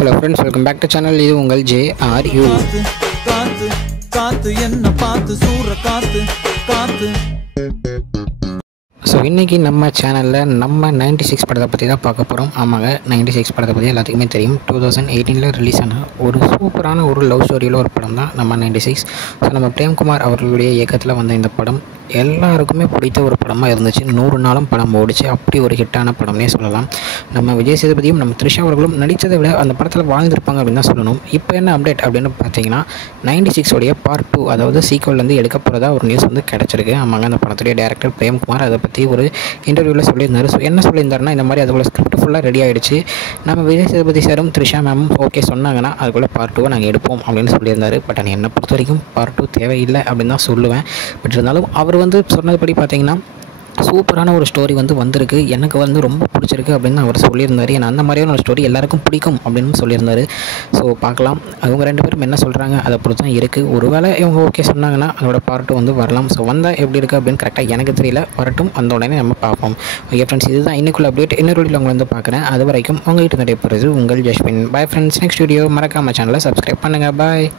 Hello friends, welcome back to channel. இது உங்கள் JRU. காத்து காத்து என்ன பார்த்து சூற காத்து காத்து. ஸோ இன்றைக்கி நம்ம சேனலில் நம்ம 96 படத்தை பற்றி தான் பார்க்க போகிறோம். ஆமாங்க, 96 படத்தை பற்றி எல்லாத்துக்குமே தெரியும். 2018 ரிலீஸ் ஆன ஒரு சூப்பரான ஒரு லவ் ஸ்டோரியில் ஒரு படம் தான் நம்ம 96. ஸோ நம்ம பிரேம்குமார் அவர்களுடைய இயக்கத்தில் வந்த இந்த படம் எல்லாருக்குமே பிடித்த ஒரு படமாக இருந்துச்சு. 100 நாளும் படம் ஓடிச்சு. அப்படி ஒரு ஹிட்டான படம்னே சொல்லலாம். நம்ம விஜய் சேதுபதியும் நம்ம த்ரிஷா அவர்களும் நடித்ததை விட அந்த படத்தில் வாழ்ந்திருப்பாங்க அப்படின்னு தான் சொல்லணும். இப்போ என்ன அப்டேட் அப்படின்னு பார்த்தீங்கன்னா 96 உடைய பார்ட் 2, அதாவது சீக்வல்லேருந்து எடுக்க போகிறதா ஒரு நியூஸ் வந்து கிடச்சிருக்கு. ஆமாங்க, அந்த படத்துடைய டேரக்டர் பிரேம்குமார் அதை பற்றி ஒரு இன்டர்வியூவில் சொல்லியிருந்தார். ஸோ என்ன சொல்லியிருந்தாருன்னா, இந்த மாதிரி அதுக்குள்ள ஸ்கிரிப்ட் ஃபுல்லாக ரெடி ஆகிடுச்சு, நம்ம விஜய் சேதுபதி சாரும் த்ரிஷா மேமும் ஓகே சொன்னாங்கன்னா அதுக்குள்ளே பார்ட் 2 நாங்கள் எடுப்போம் அப்படின்னு சொல்லியிருந்தார். பட் என்னை பொறுத்த வரைக்கும் பார்ட் 2 தேவையில்லை அப்படின்னு தான் சொல்லுவேன். பட் இருந்தாலும் அவர் வந்து சொன்னதுபடி பார்த்தீங்கன்னா சூப்பரான ஒரு ஸ்டோரி வந்து வந்திருக்கு, எனக்கு வந்து ரொம்ப பிடிச்சிருக்கு அப்படின்னு அவர் சொல்லியிருந்தார். ஏன்னா அந்த மாதிரியான ஒரு ஸ்டோரி எல்லாருக்கும் பிடிக்கும் அப்படின்னு சொல்லியிருந்தார். ஸோ பார்க்கலாம், அவங்க 2 பேரும் என்ன சொல்கிறாங்க அதை பொறுத்து தான் இருக்குது. ஒருவேளை இவங்க ஓகே சொன்னாங்கன்னா அதோட பார்ட்டு வந்து வரலாம். ஸோ வந்தால் எப்படி இருக்குது அப்படின்னு கரெக்டாக எனக்கு தெரியல. வரட்டும், வந்த உடனே நம்ம பார்ப்போம். ஓகே ஃப்ரெண்ட்ஸ், இதுதான் இன்னைக்குள்ள அப்டேட். இன்னொரு வீடியோவில் உங்களை வந்து பார்க்குறேன். அது வரைக்கும் உங்கள்கிட்ட நடைபெறுது உங்கள் Jaswin. Bye friends. Next video மறக்காம சேனலை சப்ஸ்கிரைப் பண்ணுங்கள். பாய்.